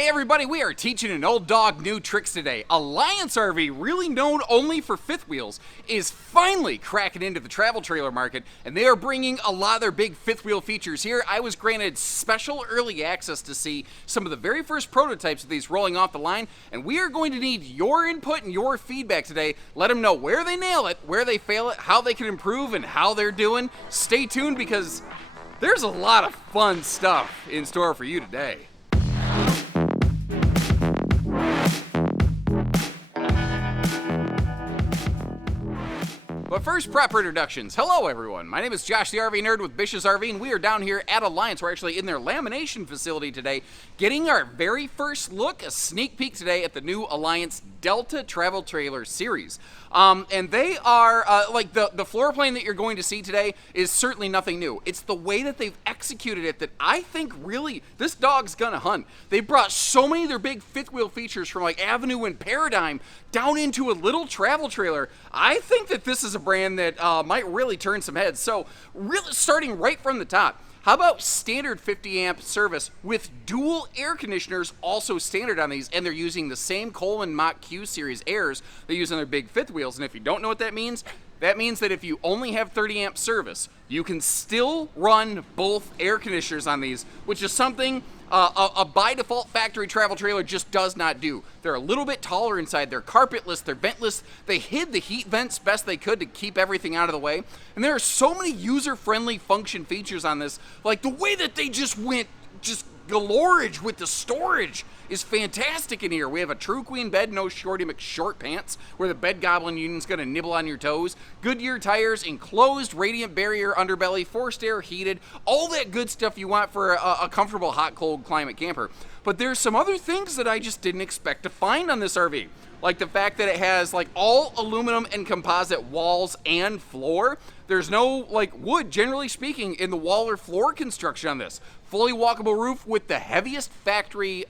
Hey everybody, we are teaching an old dog new tricks today. Alliance RV, really known only for fifth wheels, is finally cracking into the travel trailer market, and they are bringing a lot of their big fifth wheel features here. I was granted special early access to see some of the very first prototypes of these rolling off the line, and we are going to need your input and your feedback today. Let them know where they nail it, where they fail it, how they can improve, and how they're doing. Stay tuned because there's a lot of fun stuff in store for you today. But first, proper introductions. Hello, everyone. My name is Josh the RV Nerd with Bish's RV, and we are down here at Alliance. We're actually in their lamination facility today, getting our very first look, a sneak peek today at the new Alliance Delta Travel Trailer Series. And they are, like the floor plan that you're going to see today is certainly nothing new. It's the way that they've executed it that I think really, this dog's gonna hunt. They brought so many of their big fifth wheel features from like Avenue and Paradigm down into a little travel trailer. I think that this is a brand that might really turn some heads. So really starting right from the top, how about standard 50 amp service with dual air conditioners also standard on these, and they're using the same Coleman Mach Q series airs they use on their big fifth wheels. And if you don't know what that means that if you only have 30 amp service, you can still run both air conditioners on these, which is something a by default factory travel trailer just does not do. They're a little bit taller inside, they're carpetless, they're ventless, they hid the heat vents best they could to keep everything out of the way, and there are so many user-friendly function features on this, like the way that they just went galorage with the storage is fantastic in here. We have a true queen bed, no shorty McShort pants, where the bed goblin union's gonna nibble on your toes. Goodyear tires, enclosed radiant barrier underbelly, forced air, heated, all that good stuff you want for a comfortable hot, cold climate camper. But there's some other things that I just didn't expect to find on this RV. Like the fact that it has like all aluminum and composite walls and floor. There's no like wood, generally speaking, in the wall or floor construction on this. Fully walkable roof with the heaviest factory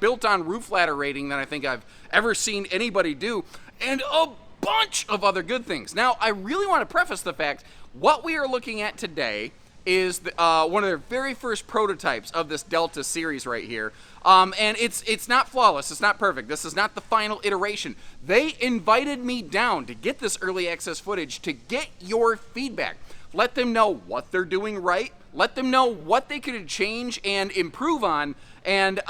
built-on roof ladder rating that I think I've ever seen anybody do, and a bunch of other good things. Now, I really want to preface the fact, what we are looking at today is one of their very first prototypes of this Delta series right here. And it's not flawless, it's not perfect, this is not the final iteration. They invited me down to get this early access footage to get your feedback. Let them know what they're doing right, let them know what they could change and improve on, and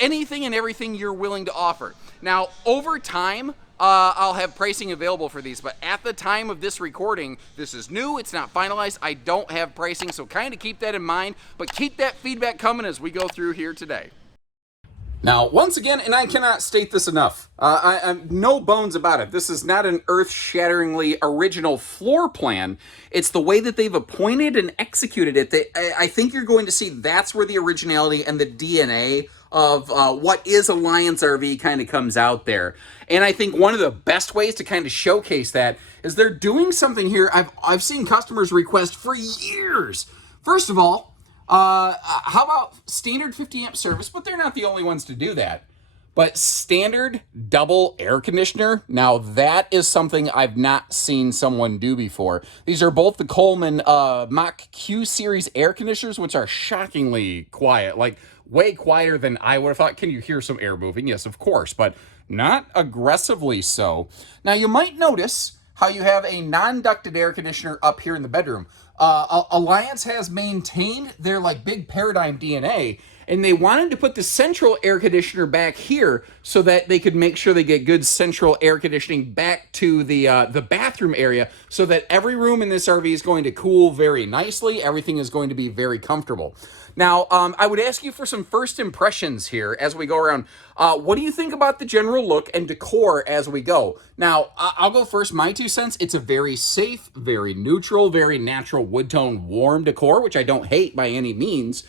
anything and everything you're willing to offer. Now, over time, I'll have pricing available for these, but at the time of this recording, this is new, it's not finalized, I don't have pricing, so kind of keep that in mind, but keep that feedback coming as we go through here today. Now, once again, and I cannot state this enough, I'm no bones about it. This is not an earth-shatteringly original floor plan. It's the way that they've appointed and executed it. I think you're going to see that's where the originality and the DNA of what is Alliance RV kind of comes out there. And I think one of the best ways to kind of showcase that is they're doing something here I've seen customers request for years. First of all, how about standard 50 amp service? But they're not the only ones to do that. But standard double air conditioner, now that is something I've not seen someone do before. These are both the Coleman Mach Q series air conditioners, which are shockingly quiet, like way quieter than I would have thought. Can you hear some air moving? Yes, of course, but not aggressively so. Now you might notice how you have a non-ducted air conditioner up here in the bedroom. Alliance has maintained their like big Paradigm DNA, and they wanted to put the central air conditioner back here so that they could make sure they get good central air conditioning back to the bathroom area, so that every room in this RV is going to cool very nicely. Everything is going to be very comfortable. Now, I would ask you for some first impressions here as we go around. What do you think about the general look and decor as we go? Now, I'll go first. My 2 cents, it's a very safe, very neutral, very natural wood tone warm decor, which I don't hate by any means.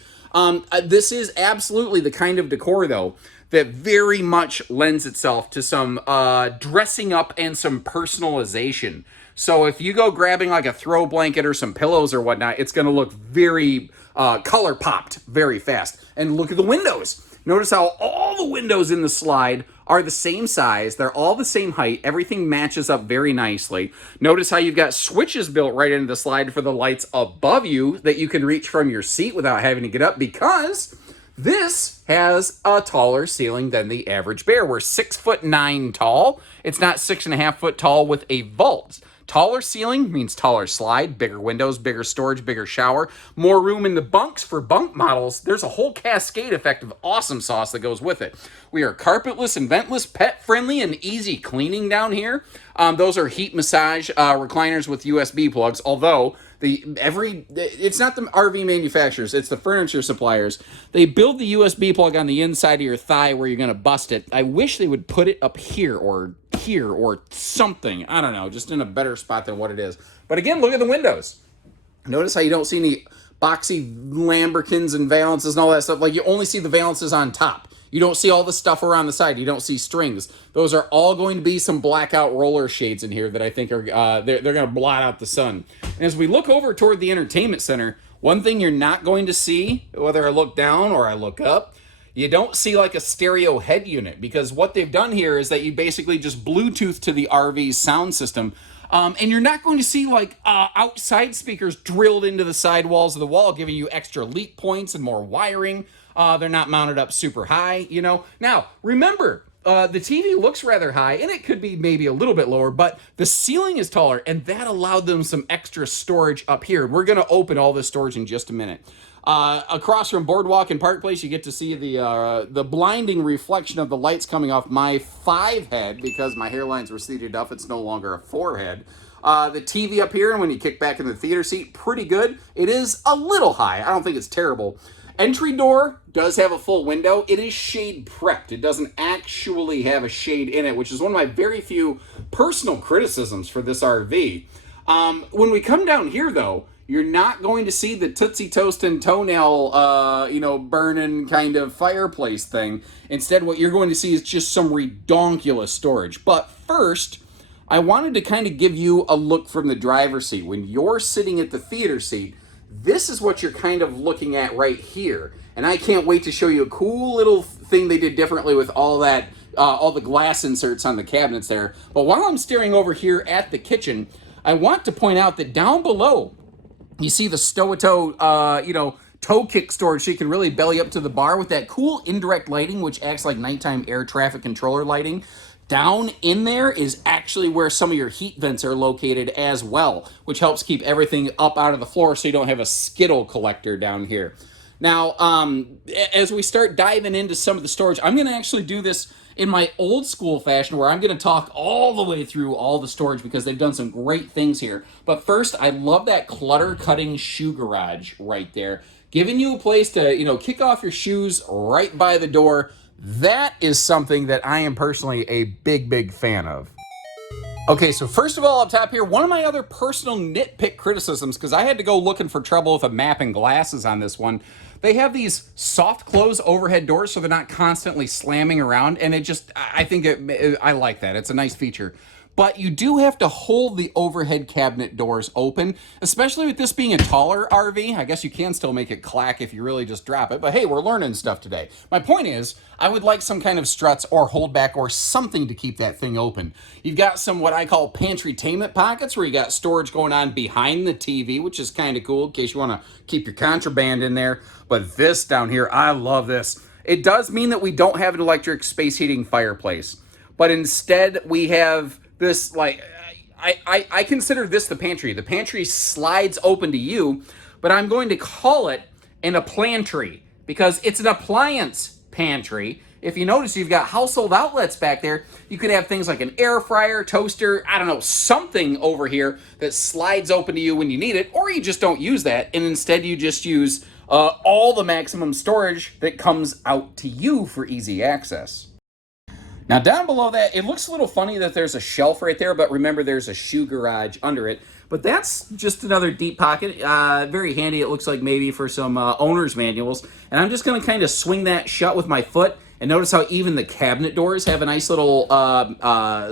This is absolutely the kind of decor, though, that very much lends itself to some dressing up and some personalization. So if you go grabbing like a throw blanket or some pillows or whatnot, it's going to look very color popped very fast. And look at the windows. Notice how all the windows in the slide are the same size. They're all the same height. Everything matches up very nicely. Notice how you've got switches built right into the slide for the lights above you that you can reach from your seat without having to get up, because This has a taller ceiling than the average bear. We're 6'9" tall. It's not 6.5 foot tall with a vault. Taller ceiling means taller slide, bigger windows, bigger storage, bigger shower, more room in the bunks for bunk models. There's a whole cascade effect of awesome sauce that goes with it. We are carpetless and ventless, pet friendly, and easy cleaning down here. Those are heat massage recliners with USB plugs, although it's not the RV manufacturers, it's the furniture suppliers. They build the USB plug on the inside of your thigh where you're going to bust it. I wish they would put it up here or something. I don't know, just in a better spot than what it is. But again, look at the windows. Notice how you don't see any boxy lambrequins and valances and all that stuff. Like, you only see the valances on top. You don't see all the stuff around the side. You don't see strings. Those are all going to be some blackout roller shades in here that I think are they're going to blot out the sun. And as we look over toward the entertainment center, one thing you're not going to see, whether I look down or I look up, you don't see like a stereo head unit, because what they've done here is that you basically just Bluetooth to the RV's sound system. And you're not going to see like outside speakers drilled into the side walls of the wall, giving you extra leak points and more wiring. They're not mounted up super high, you know. Now, remember, the TV looks rather high, and it could be maybe a little bit lower, but the ceiling is taller, and that allowed them some extra storage up here. We're going to open all this storage in just a minute. Across from Boardwalk and Park Place, you get to see the blinding reflection of the lights coming off my 5 head, because my hairlines were seated up. It's no longer a 4 head. The TV up here, and when you kick back in the theater seat, pretty good. It is a little high. I don't think it's terrible. Entry door does have a full window. It is shade prepped. It doesn't actually have a shade in it, which is one of my very few personal criticisms for this RV. When we come down here, though, you're not going to see the Tootsie Toast and toenail, burning kind of fireplace thing. Instead, what you're going to see is just some redonkulous storage. But first, I wanted to kind of give you a look from the driver's seat. When you're sitting at the theater seat, this is what you're kind of looking at right here. And I can't wait to show you a cool little thing they did differently with all that, all the glass inserts on the cabinets there. But while I'm staring over here at the kitchen, I want to point out that down below, you see the stow-a-toe, toe kick storage, so you can really belly up to the bar with that cool indirect lighting, which acts like nighttime air traffic controller lighting. Down in there is actually where some of your heat vents are located as well, which helps keep everything up out of the floor so you don't have a skittle collector down here. Now, as we start diving into some of the storage, I'm going to actually do this in my old school fashion, where I'm going to talk all the way through all the storage, because they've done some great things here. But first, I love that clutter cutting shoe garage right there, giving you a place to, kick off your shoes right by the door. That is something that I am personally a big fan of. Okay, so first of all, up top here, one of my other personal nitpick criticisms, because I had to go looking for trouble with a map and glasses on this one. They have these soft close overhead doors, so they're not constantly slamming around, and I like that. It's a nice feature. But you do have to hold the overhead cabinet doors open, especially with this being a taller RV. I guess you can still make it clack if you really just drop it. But hey, we're learning stuff today. My point is, I would like some kind of struts or holdback or something to keep that thing open. You've got some what I call pantry-tainment pockets, where you got storage going on behind the TV, which is kind of cool in case you want to keep your contraband in there. But this down here, I love this. It does mean that we don't have an electric space heating fireplace, but instead we have this, like, I consider this the pantry. The pantry slides open to you, but I'm going to call it an appliantry, because it's an appliance pantry. If you notice, you've got household outlets back there. You could have things like an air fryer, toaster, I don't know, something over here that slides open to you when you need it, or you just don't use that, and instead you just use all the maximum storage that comes out to you for easy access. Now down below that, it looks a little funny that there's a shelf right there, but remember there's a shoe garage under it. But that's just another deep pocket, very handy. It looks like maybe for some owner's manuals. And I'm just gonna kind of swing that shut with my foot, and notice how even the cabinet doors have a nice little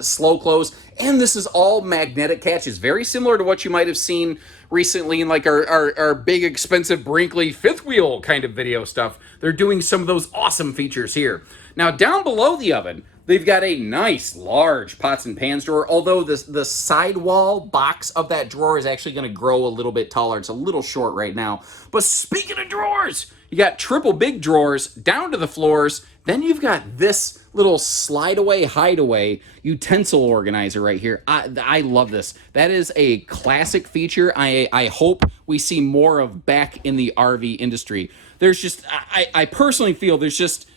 slow close. And this is all magnetic catches, very similar to what you might have seen recently in like our big expensive Brinkley fifth wheel kind of video stuff. They're doing some of those awesome features here. Now down below the oven, they've got a nice large pots and pans drawer, although the sidewall box of that drawer is actually going to grow a little bit taller. It's a little short right now. But speaking of drawers, you got triple big drawers down to the floors. Then you've got this little slide away, hideaway utensil organizer right here. I love this. That is a classic feature I hope we see more of back in the RV industry. There's just, I personally feel there's just,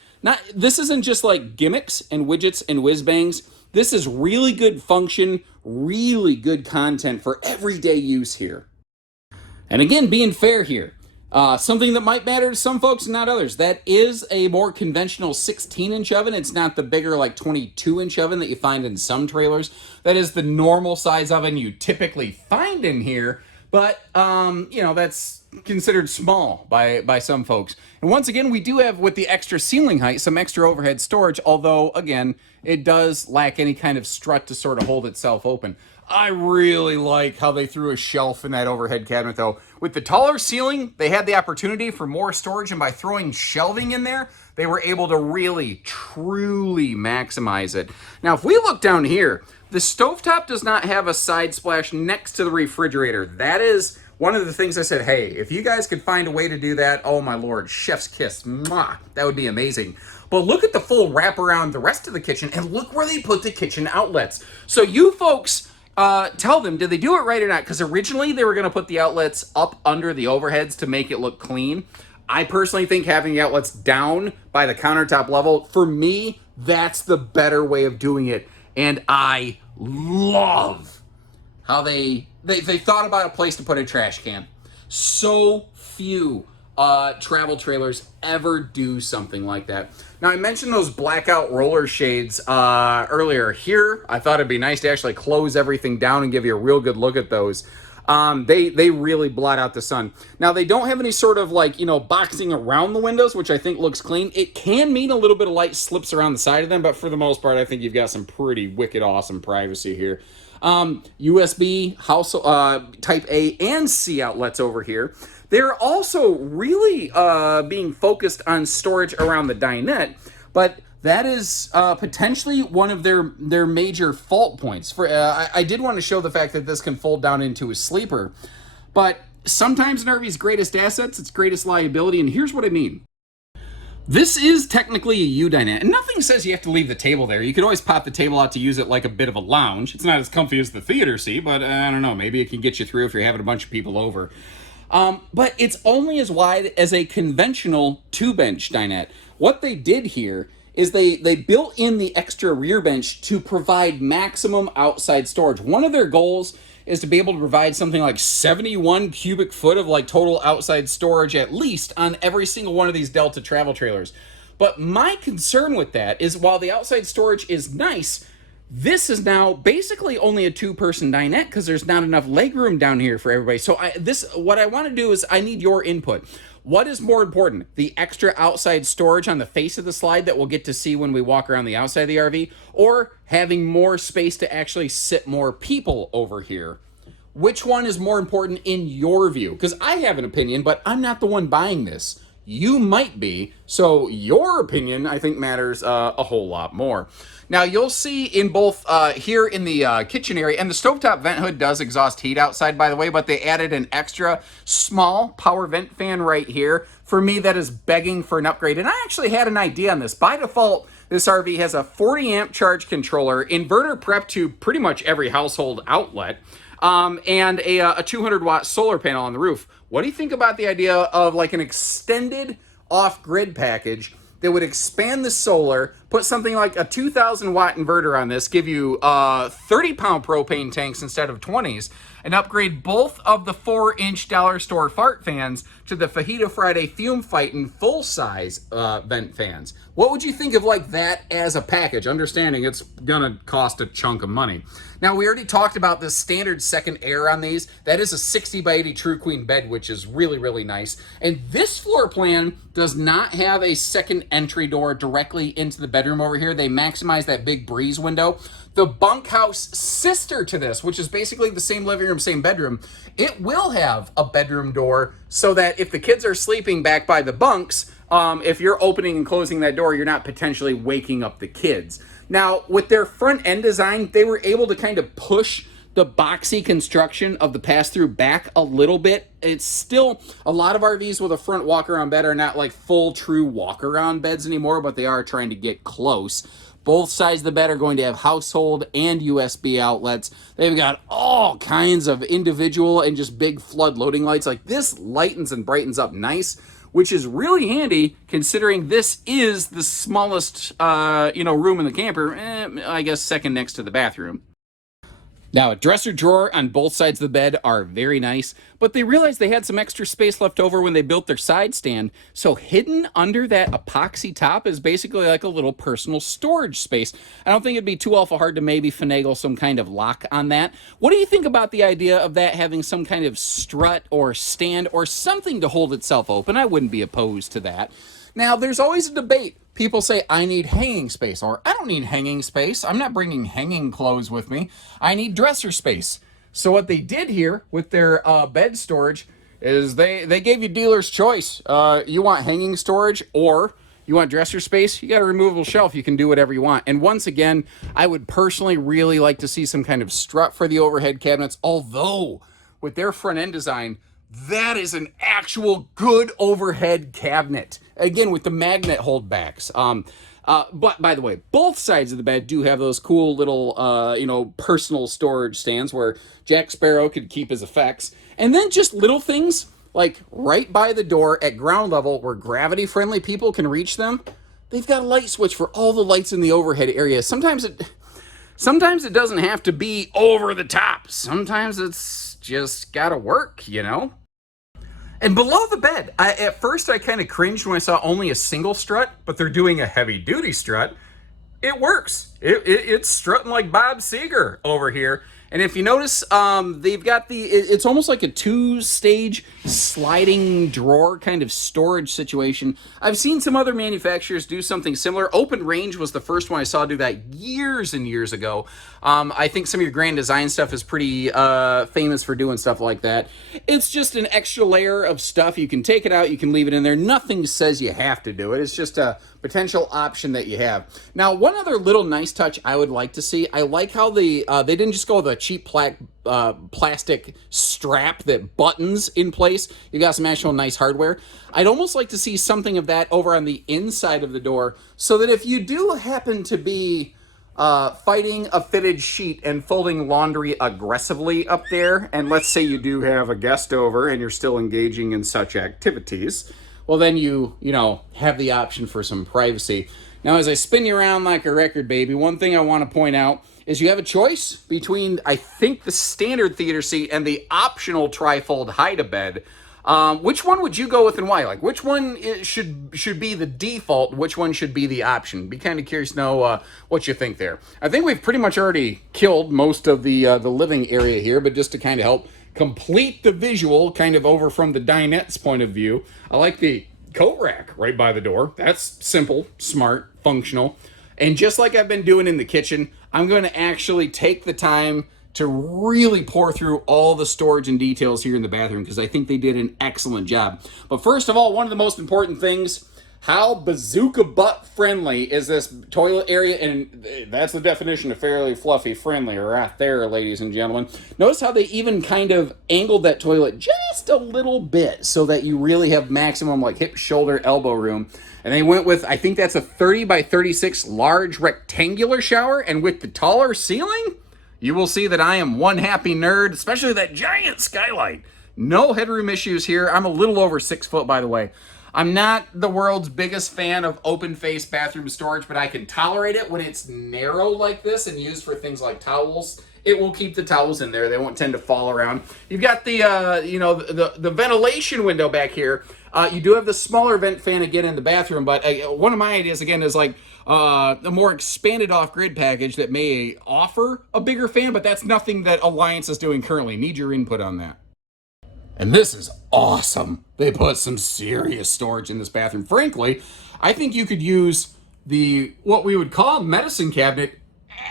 this isn't just like gimmicks and widgets and whiz bangs. This is really good function, really good content for everyday use here. And again, being fair here, something that might matter to some folks and not others. That is a more conventional 16-inch oven. It's not the bigger like 22-inch oven that you find in some trailers. That is the normal size oven you typically find in here. But, you know, that's considered small by some folks. And once again, we do have, with the extra ceiling height, some extra overhead storage, although, again, it does lack any kind of strut to sort of hold itself open. I really like how they threw a shelf in that overhead cabinet, though. With the taller ceiling, they had the opportunity for more storage, and by throwing shelving in there, they were able to really, truly maximize it. Now, if we look down here, the stovetop does not have a side splash next to the refrigerator. That is one of the things I said, hey, if you guys could find a way to do that, oh my lord, chef's kiss, mwah, that would be amazing. But look at the full wrap around the rest of the kitchen, and look where they put the kitchen outlets. So you folks, tell them, did they do it right or not? Because originally they were going to put the outlets up under the overheads to make it look clean. I personally think having the outlets down by the countertop level, for me, that's the better way of doing it. And I love how they thought about a place to put a trash can. So few travel trailers ever do something like that. Now, I mentioned those blackout roller shades earlier. Here, I thought it'd be nice to actually close everything down and give you a real good look at those. They really blot out the sun. Now, they don't have any sort of like, you know, boxing around the windows, which I think looks clean. It can mean a little bit of light slips around the side of them, but for the most part, I think you've got some pretty wicked awesome privacy here. USB house type A and C outlets over here. They're also really being focused on storage around the dinette, but that is potentially one of their major fault points. I did want to show the fact that this can fold down into a sleeper, but sometimes an RV's greatest assets, its greatest liability, and here's what I mean. This is technically a U-dinette, and nothing says you have to leave the table there. You could always pop the table out to use it like a bit of a lounge. It's not as comfy as the theater seat, but I don't know, maybe it can get you through if you're having a bunch of people over. But it's only as wide as a conventional two-bench dinette. What they did here is they built in the extra rear bench to provide maximum outside storage. One of their goals is to be able to provide something like 71 cubic foot of like total outside storage at least on every single one of these Delta travel trailers. But my concern with that is while the outside storage is nice, this is now basically only a two-person dinette because there's not enough legroom down here for everybody. So what I want to do is I need your input. What is more important, the extra outside storage on the face of the slide that we'll get to see when we walk around the outside of the RV, or having more space to actually sit more people over here? Which one is more important in your view? Because I have an opinion, but I'm not the one buying this. You might be, so your opinion, I think, matters a whole lot more. Now, you'll see in both here in the kitchen area, and the stovetop vent hood does exhaust heat outside, by the way, but they added an extra small power vent fan right here. For me, that is begging for an upgrade, and I actually had an idea on this. By default, this RV has a 40-amp charge controller, inverter prep to pretty much every household outlet, and a 200-watt solar panel on the roof. What do you think about the idea of like an extended off-grid package that would expand the solar, put something like a 2,000-watt inverter on this, give you 30-pound propane tanks instead of 20s, and upgrade both of the 4-inch dollar store fart fans to the Fajita Friday Fume Fightin' full-size vent fans? What would you think of like that as a package, understanding it's gonna cost a chunk of money? Now, we already talked about the standard second air on these. That is a 60 by 80 True Queen bed, which is really, really nice. And this floor plan does not have a second entry door directly into the bedroom bedroom over here. They maximize that big breeze window. The bunkhouse sister to this, which is basically the same living room, same bedroom, it will have a bedroom door so that if the kids are sleeping back by the bunks, if you're opening and closing that door, you're not potentially waking up the kids. Now, with their front end design, they were able to kind of push the boxy construction of the pass-through back a little bit. It's still, a lot of RVs with a front walk-around bed are not like full, true walk-around beds anymore, but they are trying to get close. Both sides of the bed are going to have household and USB outlets. They've got all kinds of individual and just big flood loading lights. Like, this lightens and brightens up nice, which is really handy considering this is the smallest, room in the camper. I guess second next to the bathroom. Now, a dresser drawer on both sides of the bed are very nice, but they realized they had some extra space left over when they built their side stand, so hidden under that epoxy top is basically like a little personal storage space. I don't think it'd be too awful hard to maybe finagle some kind of lock on that. What do you think about the idea of that having some kind of strut or stand or something to hold itself open? I wouldn't be opposed to that. Now, there's always a debate. People say, I need hanging space, or I don't need hanging space. I'm not bringing hanging clothes with me. I need dresser space. So what they did here with their bed storage is they gave you dealer's choice. You want hanging storage or you want dresser space? You got a removable shelf. You can do whatever you want. And once again, I would personally really like to see some kind of strut for the overhead cabinets, although with their front end design, that is an actual good overhead cabinet. Again, with the magnet holdbacks. But by the way, both sides of the bed do have those cool little, personal storage stands where Jack Sparrow could keep his effects. And then just little things like right by the door at ground level where gravity-friendly people can reach them. They've got a light switch for all the lights in the overhead area. Sometimes it doesn't have to be over the top. Sometimes it's just gotta work, And below the bed, at first I kind of cringed when I saw only a single strut, but they're doing a heavy-duty strut. It works. It's strutting like Bob Seger over here. And if you notice, they've got it's almost like a two-stage sliding drawer kind of storage situation. I've seen some other manufacturers do something similar. Open Range was the first one I saw do that years and years ago. I think some of your Grand Design stuff is pretty famous for doing stuff like that. It's just an extra layer of stuff. You can take it out, you can leave it in there. Nothing says you have to do it. It's just a potential option that you have. Now, one other little nice touch I would like to see, I like how they didn't just go with a cheap plastic strap that buttons in place. You got some actual nice hardware. I'd almost like to see something of that over on the inside of the door so that if you do happen to be fighting a fitted sheet and folding laundry aggressively up there, and let's say you do have a guest over and you're still engaging in such activities, well then you have the option for some privacy. Now, as I spin you around like a record, baby, one thing I want to point out is you have a choice between, I think, the standard theater seat and the optional trifold hide-a-bed. Which one would you go with and why? Like, which one should be the default? Which one should be the option? Be kind of curious to know what you think there. I think we've pretty much already killed most of the living area here, but just to kind of help complete the visual, kind of over from the dinette's point of view, I like the coat rack right by the door. That's simple, smart, functional. And just like I've been doing in the kitchen, I'm going to actually take the time to really pour through all the storage and details here in the bathroom because I think they did an excellent job. But first of all, one of the most important things, how bazooka butt friendly is this toilet area? And that's the definition of fairly fluffy friendly right there, ladies and gentlemen. Notice how they even kind of angled that toilet just a little bit so that you really have maximum like hip, shoulder, elbow room. And they went with, I think that's a 30 by 36 large rectangular shower. And with the taller ceiling, you will see that I am one happy nerd, especially that giant skylight. No headroom issues here. I'm a little over 6 foot, by the way. I'm not the world's biggest fan of open-face bathroom storage, but I can tolerate it when it's narrow like this and used for things like towels. It will keep the towels in there. They won't tend to fall around. You've got the, the ventilation window back here. You do have the smaller vent fan again in the bathroom, but one of my ideas, again, is like a more expanded off-grid package that may offer a bigger fan, but that's nothing that Alliance is doing currently. Need your input on that. And this is awesome. They put some serious storage in this bathroom. Frankly, I think you could use what we would call a medicine cabinet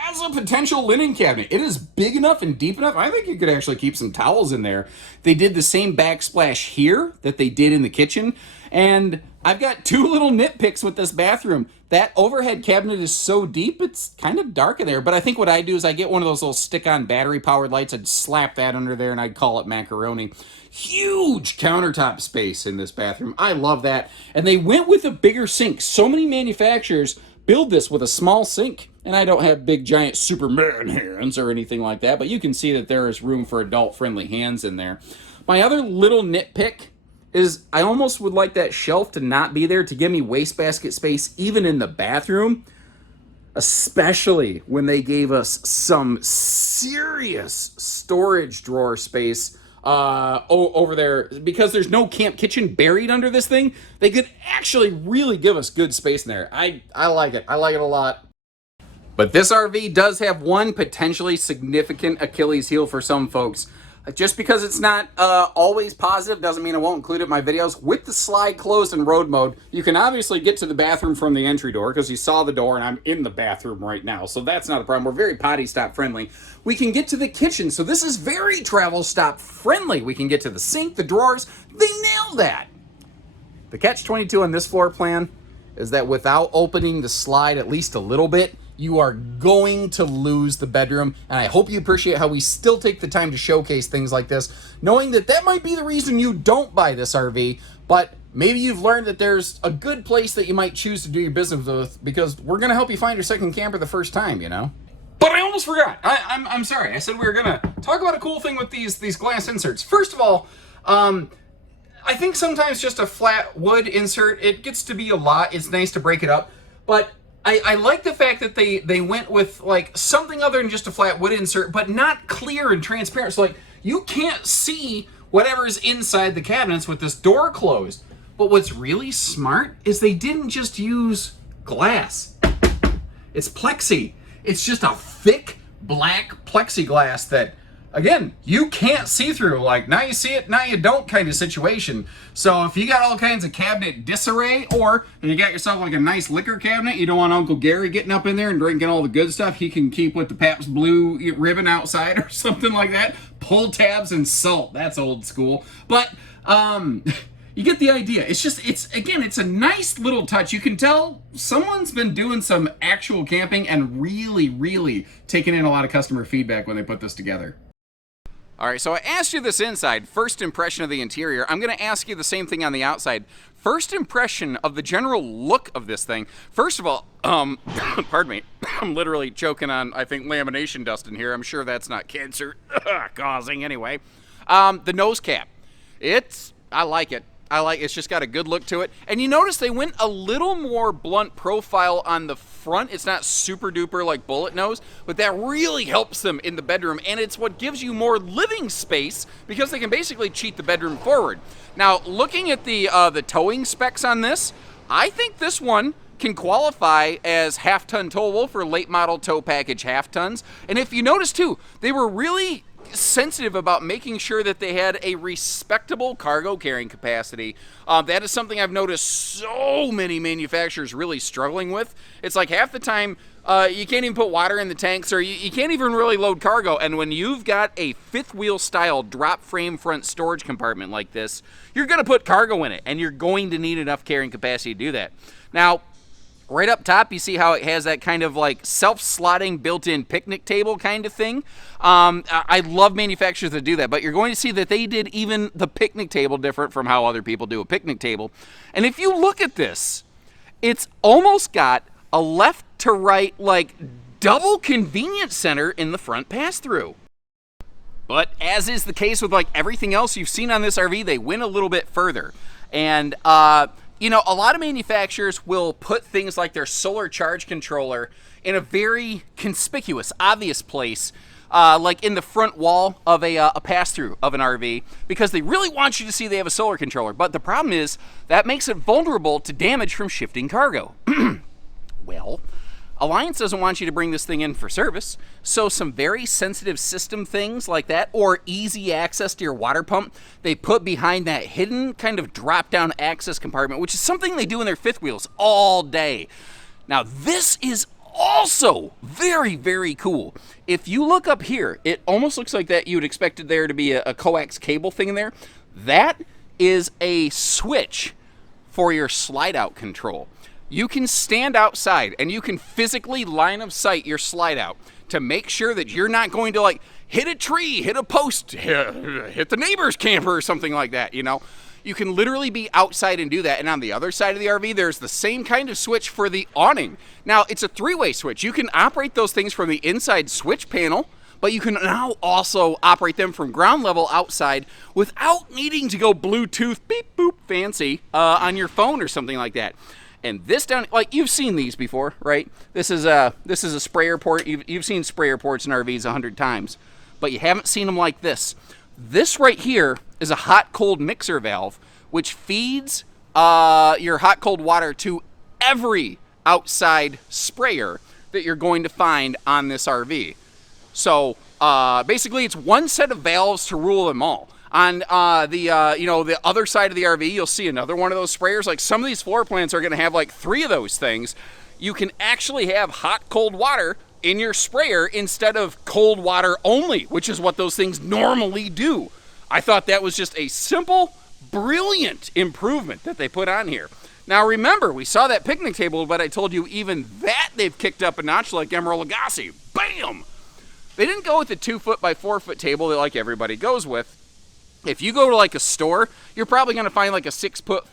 as a potential linen cabinet. It is big enough and deep enough. I think you could actually keep some towels in there. They did the same backsplash here that they did in the kitchen. And I've got two little nitpicks with this bathroom. That overhead cabinet is so deep, it's kind of dark in there. But I think what I do is I get one of those little stick-on battery-powered lights. I'd slap that under there, and I'd call it macaroni. Huge countertop space in this bathroom. I love that. And they went with a bigger sink. So many manufacturers build this with a small sink. And I don't have big, giant Superman hands or anything like that, but you can see that there is room for adult-friendly hands in there. My other little nitpick is I almost would like that shelf to not be there to give me wastebasket space even in the bathroom, especially when they gave us some serious storage drawer space over there. Because there's no camp kitchen buried under this thing, they could actually really give us good space in there. I like it. I like it a lot. But this RV does have one potentially significant Achilles heel for some folks. Just because it's not always positive doesn't mean I won't include it in my videos. With the slide closed in road mode, you can obviously get to the bathroom from the entry door because you saw the door and I'm in the bathroom right now. So that's not a problem. We're very potty stop friendly. We can get to the kitchen. So this is very travel stop friendly. We can get to the sink, the drawers. They nailed that. The catch-22 on this floor plan is that without opening the slide at least a little bit, you are going to lose the bedroom. And I hope you appreciate how we still take the time to showcase things like this, knowing that that might be the reason you don't buy this RV, but maybe you've learned that there's a good place that you might choose to do your business with, because we're going to help you find your second camper the first time, you know? But I almost forgot. I'm sorry. I said we were going to talk about a cool thing with these glass inserts. First of all, I think sometimes just a flat wood insert, it gets to be a lot. It's nice to break it up, but I like the fact that they went with like something other than just a flat wood insert, but not clear and transparent. So like you can't see whatever's inside the cabinets with this door closed. But what's really smart is they didn't just use glass. It's plexi. It's just a thick black plexiglass that, again, you can't see through. Like, now you see it, now you don't kind of situation. So if you got all kinds of cabinet disarray, or you got yourself like a nice liquor cabinet, you don't want Uncle Gary getting up in there and drinking all the good stuff, he can keep with the Pabst Blue ribbon outside or something like that. Pull tabs and salt. That's old school. But, you get the idea. It's a nice little touch. You can tell someone's been doing some actual camping and really, really taking in a lot of customer feedback when they put this together. All right, so I asked you this inside, first impression of the interior. I'm going to ask you the same thing on the outside. First impression of the general look of this thing. First of all, pardon me, I'm literally choking on, I think, lamination dust in here. I'm sure that's not cancer causing anyway. The nose cap. I like it. It's just got a good look to it. And you notice they went a little more blunt profile on the front. It's not super duper like bullet nose, but that really helps them in the bedroom. And it's what gives you more living space because they can basically cheat the bedroom forward. Now, looking at the towing specs on this, I think this one can qualify as half-ton towable for late model tow package half-tons. And if you notice too, they were really sensitive about making sure that they had a respectable cargo carrying capacity. That is something I've noticed so many manufacturers really struggling with. It's like half the time you can't even put water in the tanks, or you can't even really load cargo. And when you've got a fifth wheel style drop frame front storage compartment like this, you're going to put cargo in it, and you're going to need enough carrying capacity to do that. Now, right up top, you see how it has that kind of like self-slotting built-in picnic table kind of thing. I love manufacturers that do that, but you're going to see that they did even the picnic table different from how other people do a picnic table. And if you look at this, it's almost got a left to right, like double convenience center in the front pass-through. But as is the case with like everything else you've seen on this RV, they went a little bit further. And, you know, a lot of manufacturers will put things like their solar charge controller in a very conspicuous, obvious place, like in the front wall of a pass-through of an RV, because they really want you to see they have a solar controller. But the problem is that makes it vulnerable to damage from shifting cargo. Well, Alliance doesn't want you to bring this thing in for service, so some very sensitive system things like that, or easy access to your water pump, they put behind that hidden kind of drop-down access compartment, which is something they do in their fifth wheels all day. Now, this is also very, very cool. If you look up here, it almost looks like that you would expect there to be a coax cable thing in there. That is a switch for your slide out control. You can stand outside and you can physically line of sight your slide out to make sure that you're not going to like hit a tree, hit a post, hit the neighbor's camper or something like that, you know. You can literally be outside and do that. And on the other side of the RV, there's the same kind of switch for the awning. Now, it's a three-way switch. You can operate those things from the inside switch panel, but you can now also operate them from ground level outside without needing to go Bluetooth beep boop fancy on your phone or something like that. And this down, like you've seen these before, right? This is a sprayer port. You've seen sprayer ports in RVs 100 times, but you haven't seen them like this. This right here is a hot-cold mixer valve, which feeds your hot-cold water to every outside sprayer that you're going to find on this RV. So basically, it's one set of valves to rule them all. On the other side of the RV, you'll see another one of those sprayers. Like some of these floor plans are going to have like 3 of those things. You can actually have hot-cold water in your sprayer instead of cold water only, which is what those things normally do. I thought that was just a simple, brilliant improvement that they put on here. Now remember, we saw that picnic table, but I told you even that they've kicked up a notch like Emeril Lagasse. Bam! They didn't go with the 2-foot by 4-foot table that like everybody goes with. If you go to like a store, you're probably going to find like a 6-foot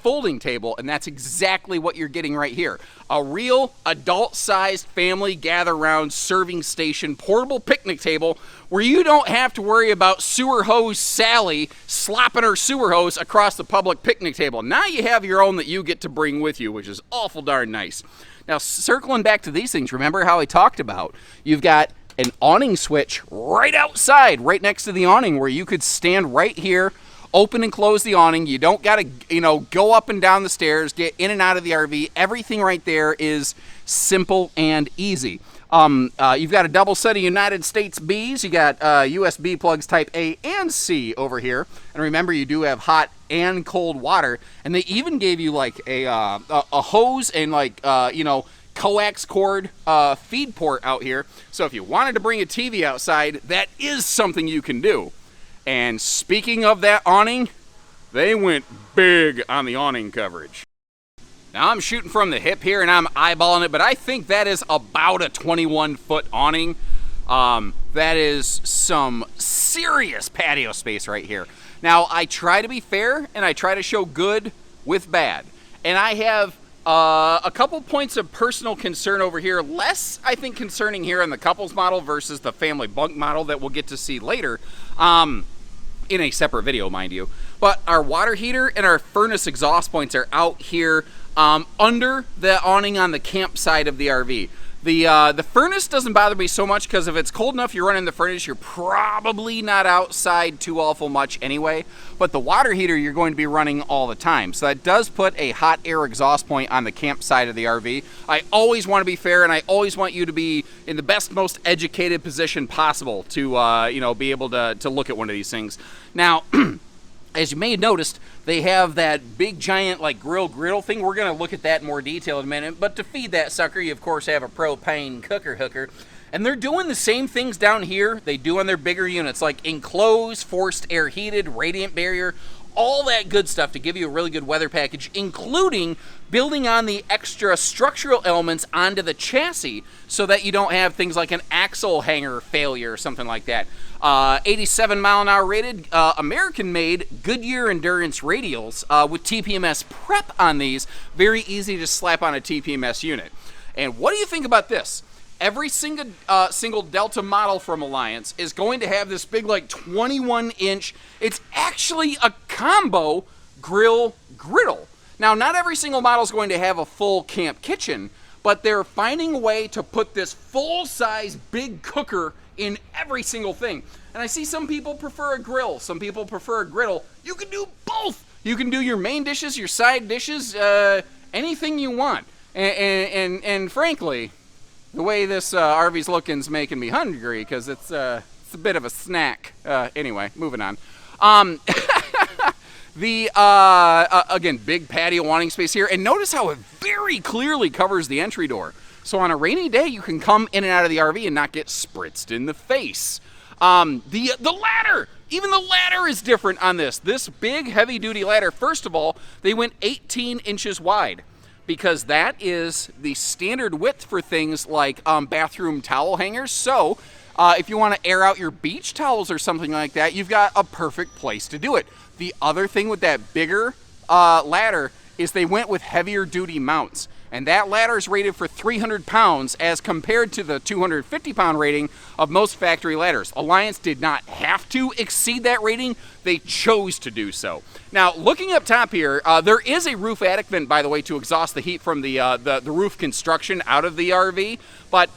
folding table, and that's exactly what you're getting right here. A real adult-sized family gather-round serving station portable picnic table where you don't have to worry about sewer hose Sally slopping her sewer hose across the public picnic table. Now you have your own that you get to bring with you, which is awful darn nice. Now, circling back to these things, remember how I talked about you've got an awning switch right outside, right next to the awning, where you could stand right here, open and close the awning. You don't got to, go up and down the stairs, get in and out of the RV. Everything right there is simple and easy. You've got a double set of United States Bs. You got USB plugs type A and C over here. And remember, you do have hot and cold water. And they even gave you like a hose and like, coax cord feed port out here. So if you wanted to bring a TV outside, that is something you can do. And speaking of that awning, they went big on the awning coverage. Now I'm shooting from the hip here and I'm eyeballing it, but I think that is about a 21-foot awning. That is some serious patio space right here. Now I try to be fair and I try to show good with bad. And I have a couple points of personal concern over here. Less, I think, concerning here on the couples model versus the family bunk model that we'll get to see later in a separate video, mind you. But our water heater and our furnace exhaust points are out here under the awning on the camp side of the RV. The furnace doesn't bother me so much because if it's cold enough you're running the furnace, you're probably not outside too awful much anyway. But the water heater you're going to be running all the time. So that does put a hot air exhaust point on the camp side of the RV. I always want to be fair and I always want you to be in the best, most educated position possible to be able to look at one of these things. Now, as you may have noticed, they have that big giant like griddle thing. We're going to look at that in more detail in a minute. But to feed that sucker, you of course have a propane cooker hooker. And they're doing the same things down here they do on their bigger units, like enclosed, forced air heated, radiant barrier, all that good stuff to give you a really good weather package, including building on the extra structural elements onto the chassis so that you don't have things like an axle hanger failure or something like that. 87 mile an hour rated, American-made Goodyear Endurance radials with TPMS prep on these. Very easy to slap on a TPMS unit. And what do you think about this? Every single Delta model from Alliance is going to have this big, like 21-inch. It's actually a combo griddle. Now, not every single model is going to have a full camp kitchen, but they're finding a way to put this full-size big cooker in every single thing. And I see some people prefer a grill. Some people prefer a griddle. You can do both. You can do your main dishes, your side dishes, anything you want. And frankly, the way this RV's looking is making me hungry because it's a bit of a snack. Anyway, moving on. The, again, big patio awning space here. And notice how it very clearly covers the entry door. So on a rainy day, you can come in and out of the RV and not get spritzed in the face. The ladder, even the ladder is different on this. This big heavy-duty ladder, first of all, they went 18 inches wide because that is the standard width for things like bathroom towel hangers. So if you want to air out your beach towels or something like that, you've got a perfect place to do it. The other thing with that bigger ladder is they went with heavier duty mounts. And that ladder is rated for 300 pounds as compared to the 250-pound rating of most factory ladders. Alliance did not have to exceed that rating. They chose to do so. Now, looking up top here, there is a roof attic vent, by the way, to exhaust the heat from the roof construction out of the RV, but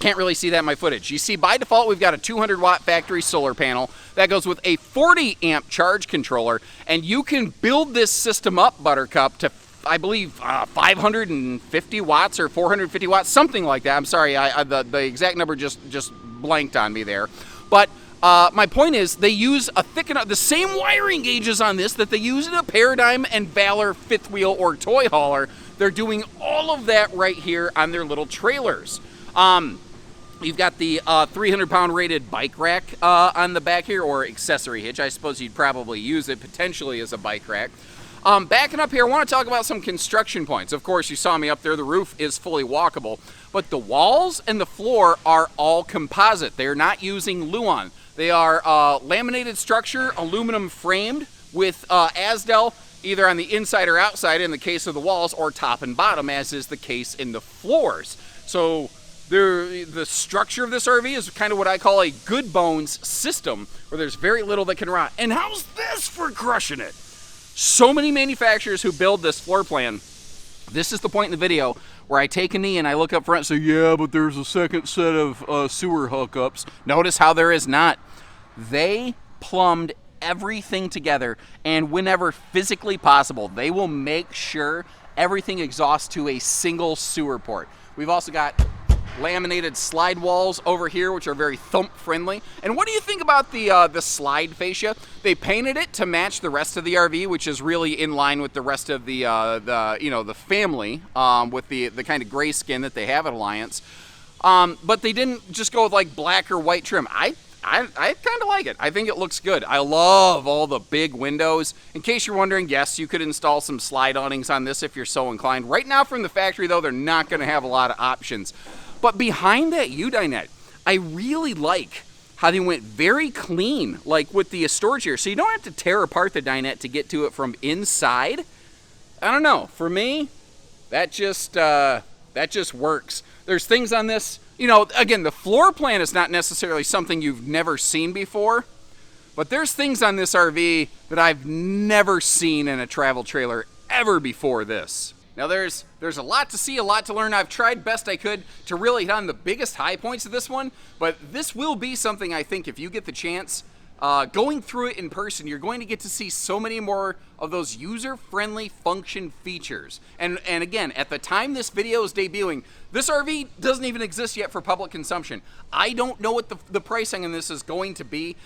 can't really see that in my footage. You see, by default, we've got a 200-watt factory solar panel that goes with a 40-amp charge controller, and you can build this system up, Buttercup, to I believe 550 watts or 450 watts, something like that. I'm sorry, the exact number just blanked on me there. But my point is, they use the same wiring gauges on this that they use in a Paradigm and Valor fifth wheel or toy hauler. They're doing all of that right here on their little trailers. You've got the 300-pound rated bike rack on the back here, or accessory hitch. I suppose you'd probably use it potentially as a bike rack. Backing up here, I want to talk about some construction points. Of course, you saw me up there. The roof is fully walkable, but the walls and the floor are all composite. They're not using Luan. They are laminated structure, aluminum framed with Asdel, either on the inside or outside in the case of the walls, or top and bottom, as is the case in the floors. So the structure of this RV is kind of what I call a good bones system, where there's very little that can rot. And how's this for crushing it? So many manufacturers who build this floor plan, this is the point in the video where I take a knee and I look up front and say, yeah, but there's a second set of sewer hookups. Notice how there is not. They plumbed everything together, and whenever physically possible, they will make sure everything exhausts to a single sewer port. We've also got laminated slide walls over here, which are very thump friendly. And what do you think about the slide fascia? They painted it to match the rest of the RV, which is really in line with the rest of the family, with the kind of gray skin that they have at Alliance. But they didn't just go with like black or white trim. I kind of like it. I think it looks good. I love all the big windows. In case you're wondering, yes, you could install some slide awnings on this if you're so inclined. Right now from the factory, though, they're not going to have a lot of options. But behind that U-dinette, I really like how they went very clean, like with the storage here. So you don't have to tear apart the dinette to get to it from inside. I don't know. For me, that just works. There's things on this, again, the floor plan is not necessarily something you've never seen before, but there's things on this RV that I've never seen in a travel trailer ever before this. Now there's a lot to see, a lot to learn. I've tried best I could to really hit on the biggest high points of this one, but this will be something I think if you get the chance, going through it in person, you're going to get to see so many more of those user-friendly function features. And again, at the time this video is debuting, this RV doesn't even exist yet for public consumption. I don't know what the pricing on this is going to be.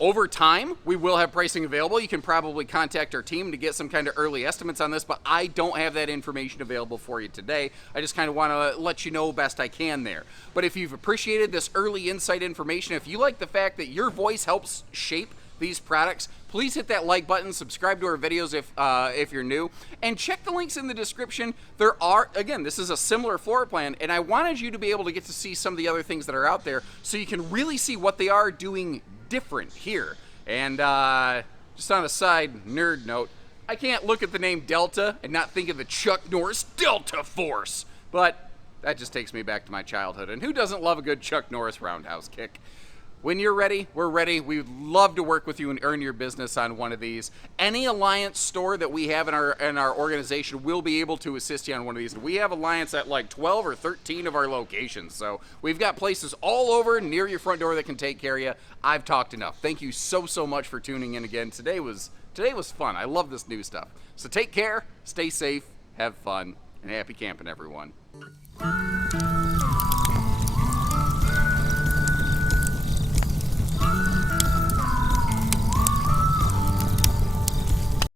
Over time, we will have pricing available. You can probably contact our team to get some kind of early estimates on this, but I don't have that information available for you today. I just kind of want to let you know best I can there. But if you've appreciated this early insight information, if you like the fact that your voice helps shape these products, please hit that like button, subscribe to our videos if you're new, and check the links in the description. There are, again, this is a similar floor plan, and I wanted you to be able to get to see some of the other things that are out there so you can really see what they are doing different here. And just on a side nerd note, I can't look at the name Delta and not think of the Chuck Norris Delta Force, but that just takes me back to my childhood, and who doesn't love a good Chuck Norris roundhouse kick? When you're ready, we're ready. We'd love to work with you and earn your business on one of these. Any Alliance store that we have in our organization will be able to assist you on one of these. We have Alliance at like 12 or 13 of our locations. So we've got places all over near your front door that can take care of you. I've talked enough. Thank you so much for tuning in again. Today was fun. I love this new stuff. So take care, stay safe, have fun, and happy camping, everyone.